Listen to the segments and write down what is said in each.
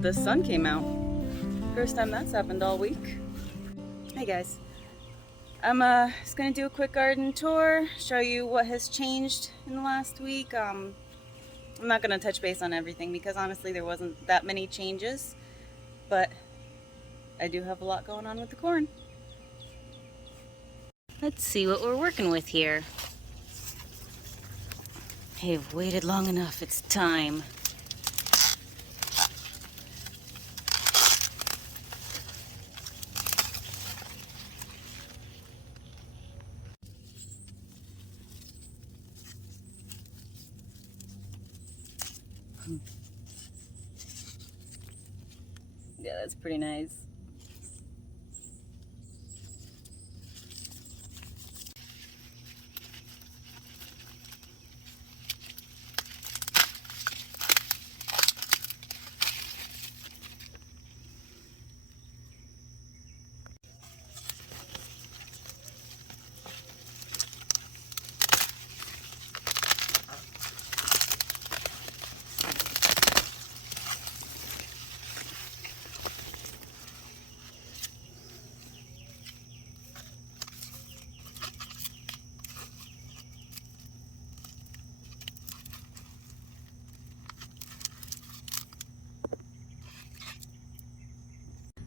the sun came out. First time that's happened all week. Hey guys. I'm just gonna do a quick garden tour, show you what has changed in the last week. I'm not gonna touch base on everything because honestly there wasn't that many changes, but I do have a lot going on with the corn. Let's see what we're working with here. I've waited long enough, it's time. Yeah, that's pretty nice.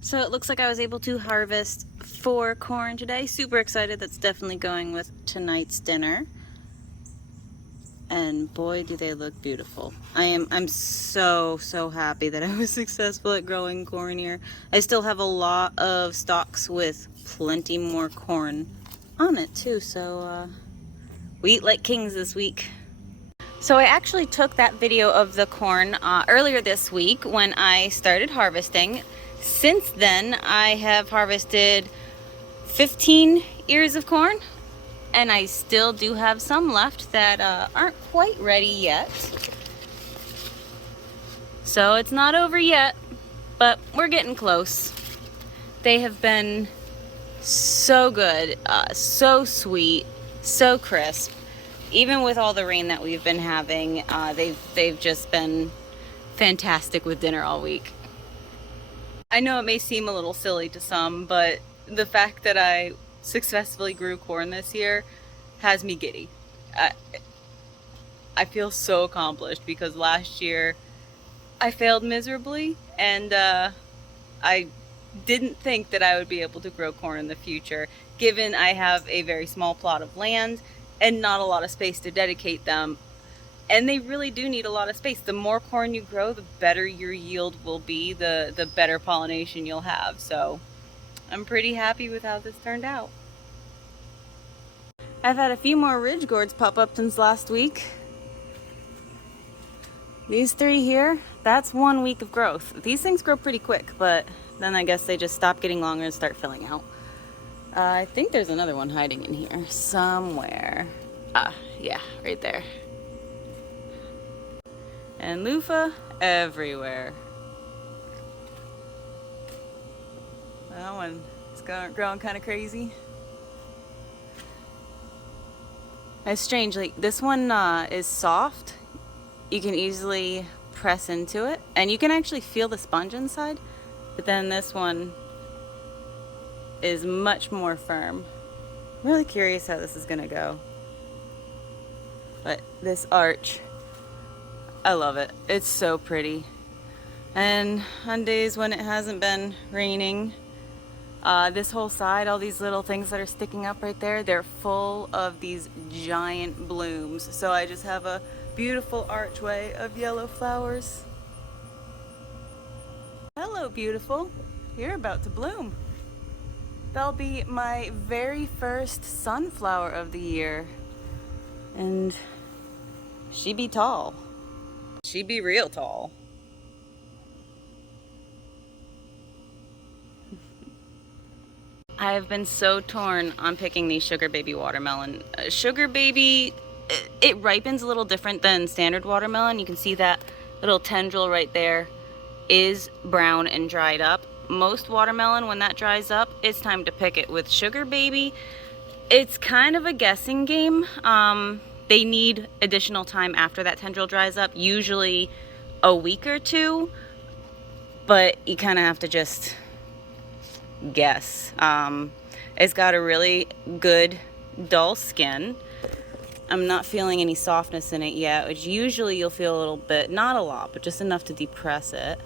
So it looks like I was able to harvest 4 corn today. Super excited. That's definitely going with tonight's dinner. And boy, do they look beautiful. I'm so happy that I was successful at growing corn here. I still have a lot of stalks with plenty more corn on it too. So we eat like kings this week. So I actually took that video of the corn earlier this week when I started harvesting. Since then, I have harvested 15 ears of corn, and I still do have some left that aren't quite ready yet. So it's not over yet, but we're getting close. They have been so good, so sweet, so crisp. Even with all the rain that we've been having, they've just been fantastic with dinner all week. I know it may seem a little silly to some, but the fact that I successfully grew corn this year has me giddy. I feel so accomplished because last year I failed miserably, and I didn't think that I would be able to grow corn in the future, given I have a very small plot of land and not a lot of space to dedicate them. And they really do need a lot of space. The more corn you grow, the better your yield will be, the better pollination you'll have. So I'm pretty happy with how this turned out. I've had a few more ridge gourds pop up since last week. These 3 here, that's 1 week of growth. These things grow pretty quick, but then I guess they just stop getting longer and start filling out. I think there's another one hiding in here somewhere. Yeah, right there. And loofah everywhere. That one is growing kind of crazy. It's strange, like this one is soft. You can easily press into it, and you can actually feel the sponge inside. But then this one is much more firm. I'm really curious how this is gonna go. But this arch, I love it. It's so pretty. And on days when it hasn't been raining, this whole side, all these little things that are sticking up right there, they're full of these giant blooms. So I just have a beautiful archway of yellow flowers. Hello, beautiful. You're about to bloom. That'll be my very first sunflower of the year. And she be tall. She be real tall. I have been so torn on picking these sugar baby watermelon. Sugar baby, it ripens a little different than standard watermelon. You can see that little tendril right there is brown and dried up. Most watermelon, when that dries up, it's time to pick it. With sugar baby, it's kind of a guessing game. They need additional time after that tendril dries up, usually a week or two. but you kind of have to just guess. It's got a really good dull skin. I'm not feeling any softness in it yet, which usually you'll feel a little bit, not a lot, but just enough to depress it.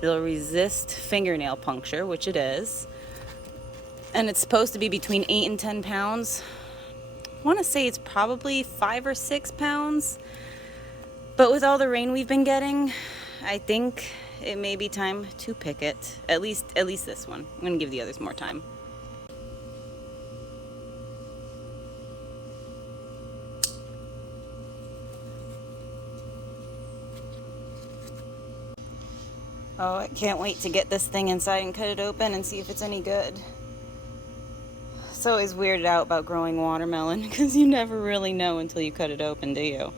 It'll resist fingernail puncture, which it is. And it's supposed to be between 8 and 10 pounds. I want to say it's probably 5 or 6 pounds. But with all the rain we've been getting, I think it may be time to pick it. At least this one. I'm going to give the others more time. Oh, I can't wait to get this thing inside and cut it open and see if it's any good. It's always weirded out about growing watermelon because you never really know until you cut it open, do you?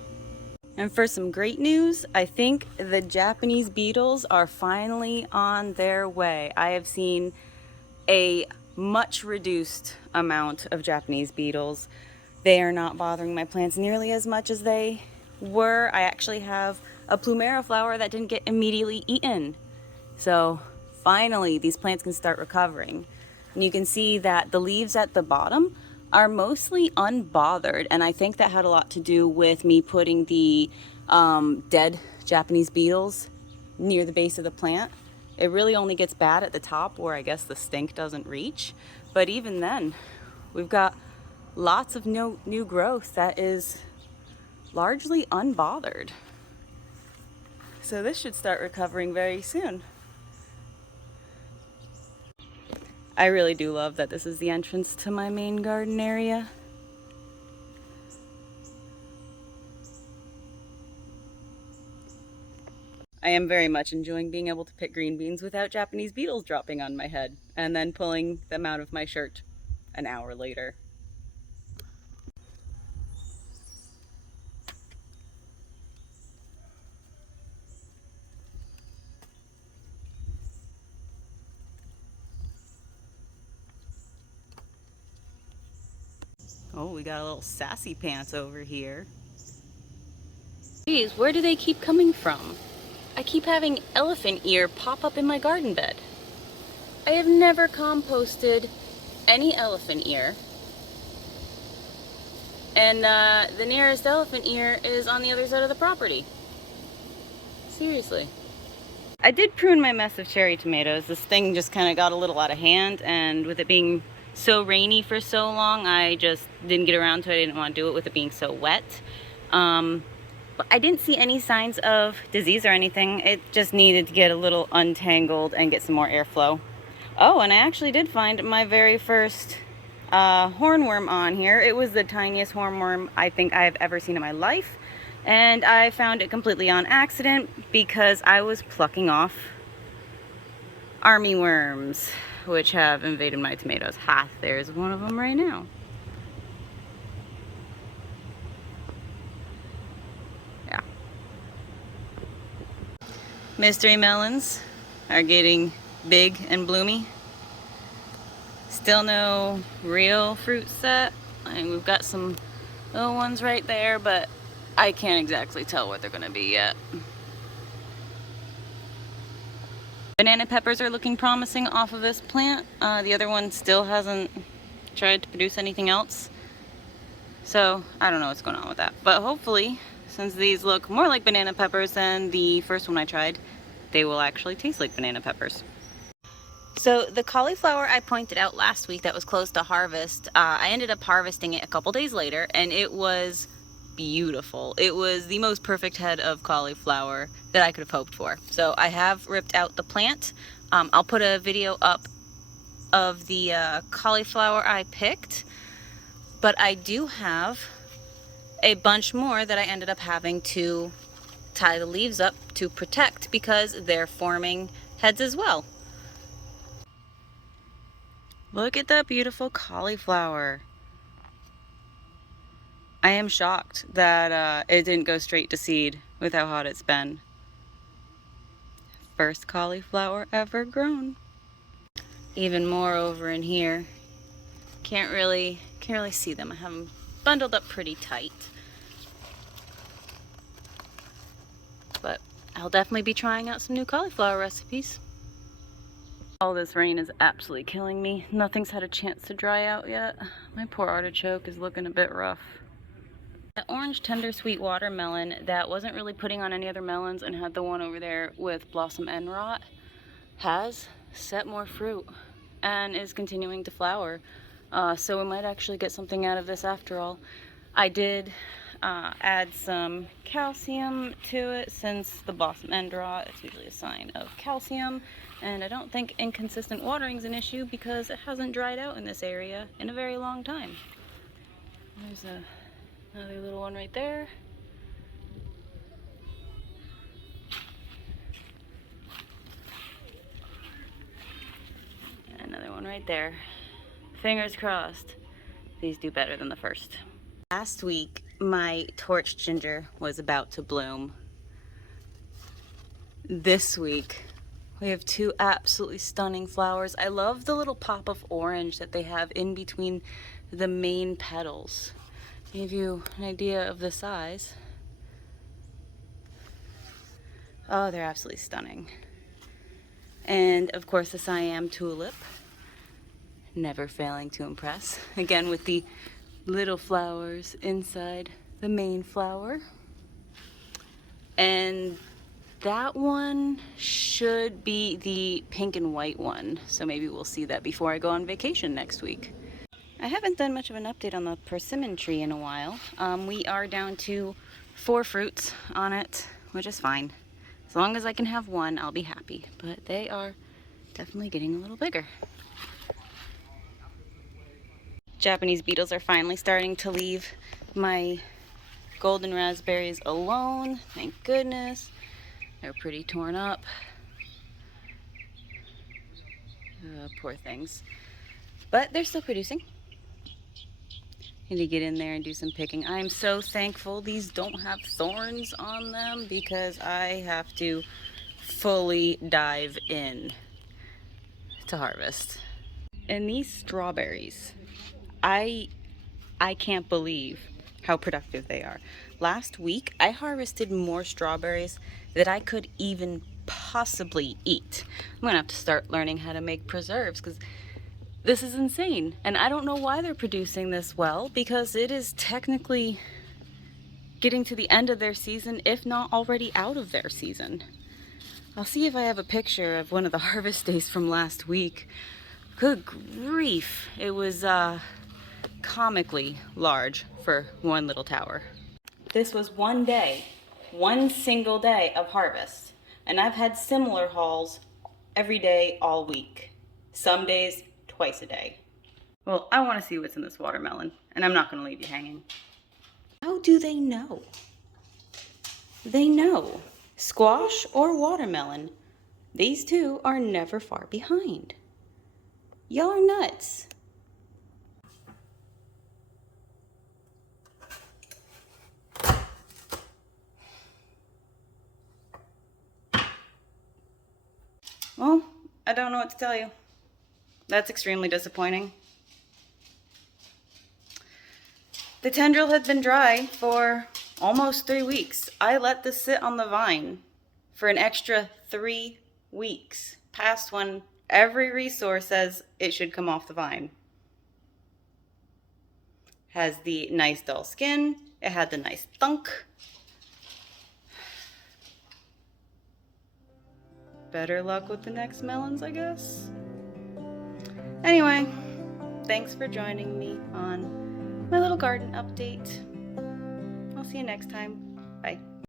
And for some great news, I think the Japanese beetles are finally on their way. I have seen a much reduced amount of Japanese beetles. They are not bothering my plants nearly as much as they were. I actually have a plumera flower that didn't get immediately eaten. So finally, these plants can start recovering. And you can see that the leaves at the bottom are mostly unbothered. And I think that had a lot to do with me putting the dead Japanese beetles near the base of the plant. It really only gets bad at the top where I guess the stink doesn't reach. But even then, we've got lots of new growth that is largely unbothered. So this should start recovering very soon. I really do love that this is the entrance to my main garden area. I am very much enjoying being able to pick green beans without Japanese beetles dropping on my head and then pulling them out of my shirt an hour later. Oh, we got a little sassy pants over here. Geez, where do they keep coming from? I keep having elephant ear pop up in my garden bed. I have never composted any elephant ear. And the nearest elephant ear is on the other side of the property. Seriously. I did prune my mess of cherry tomatoes. This thing just kind of got a little out of hand, and with it being so rainy for so long, I just didn't get around to it. I didn't want to do it with it being so wet. But I didn't see any signs of disease or anything. It just needed to get a little untangled and get some more airflow. Oh, and I actually did find my very first hornworm on here. It was the tiniest hornworm I think I've ever seen in my life. And I found it completely on accident because I was plucking off army worms, which have invaded my tomatoes. Ha, there's one of them right now. Yeah. Mystery melons are getting big and bloomy. Still no real fruit set. I mean, we've got some little ones right there, but I can't exactly tell what they're gonna be yet. Banana peppers are looking promising off of this plant. The other one still hasn't tried to produce anything else. So I don't know what's going on with that. But hopefully, since these look more like banana peppers than the first one I tried, they will actually taste like banana peppers. So the cauliflower I pointed out last week that was close to harvest, I ended up harvesting it a couple days later, and it was beautiful. It was the most perfect head of cauliflower that I could have hoped for. So I have ripped out the plant. I'll put a video up of the cauliflower I picked, but I do have a bunch more that I ended up having to tie the leaves up to protect because they're forming heads as well. Look at that beautiful cauliflower. I am shocked that it didn't go straight to seed with how hot it's been. First cauliflower ever grown. Even more over in here. Can't really see them. I have them bundled up pretty tight. But I'll definitely be trying out some new cauliflower recipes. All this rain is absolutely killing me. Nothing's had a chance to dry out yet. My poor artichoke is looking a bit rough. The orange tender sweet watermelon that wasn't really putting on any other melons and had the one over there with blossom end rot has set more fruit and is continuing to flower. So we might actually get something out of this after all. I did add some calcium to it since the blossom end rot is usually a sign of calcium, and I don't think inconsistent watering is an issue because it hasn't dried out in this area in a very long time. There's another little one right there. Another one right there. Fingers crossed these do better than the first. Last week my torch ginger was about to bloom. This week we have two absolutely stunning flowers. I love the little pop of orange that they have in between the main petals. Give you an idea of the size. Oh, they're absolutely stunning. And of course the Siam tulip, never failing to impress. Again with the little flowers inside the main flower. And that one should be the pink and white one, so maybe we'll see that before I go on vacation next week. I haven't done much of an update on the persimmon tree in a while. We are down to 4 fruits on it, which is fine. As long as I can have one, I'll be happy. But they are definitely getting a little bigger. Japanese beetles are finally starting to leave my golden raspberries alone. Thank goodness. They're pretty torn up. Poor things. But they're still producing. Need to get in there and do some picking. I'm so thankful these don't have thorns on them because I have to fully dive in to harvest. And these strawberries, I can't believe how productive they are. Last week, I harvested more strawberries that I could even possibly eat. I'm gonna have to start learning how to make preserves because this is insane. And I don't know why they're producing this well because it is technically getting to the end of their season, if not already out of their season. I'll see if I have a picture of one of the harvest days from last week. Good grief. It was comically large for one little tower. This was one day, one single day of harvest. And I've had similar hauls every day all week. Some days, twice a day. Well, I want to see what's in this watermelon, and I'm not going to leave you hanging. How do they know? They know. Squash or watermelon, these two are never far behind. Y'all are nuts. Well, I don't know what to tell you. That's extremely disappointing. The tendril had been dry for almost 3 weeks. I let this sit on the vine for an extra 3 weeks, past when every resource says it should come off the vine. Has the nice dull skin. It had the nice thunk. Better luck with the next melons, I guess. Anyway, thanks for joining me on my little garden update. I'll see you next time.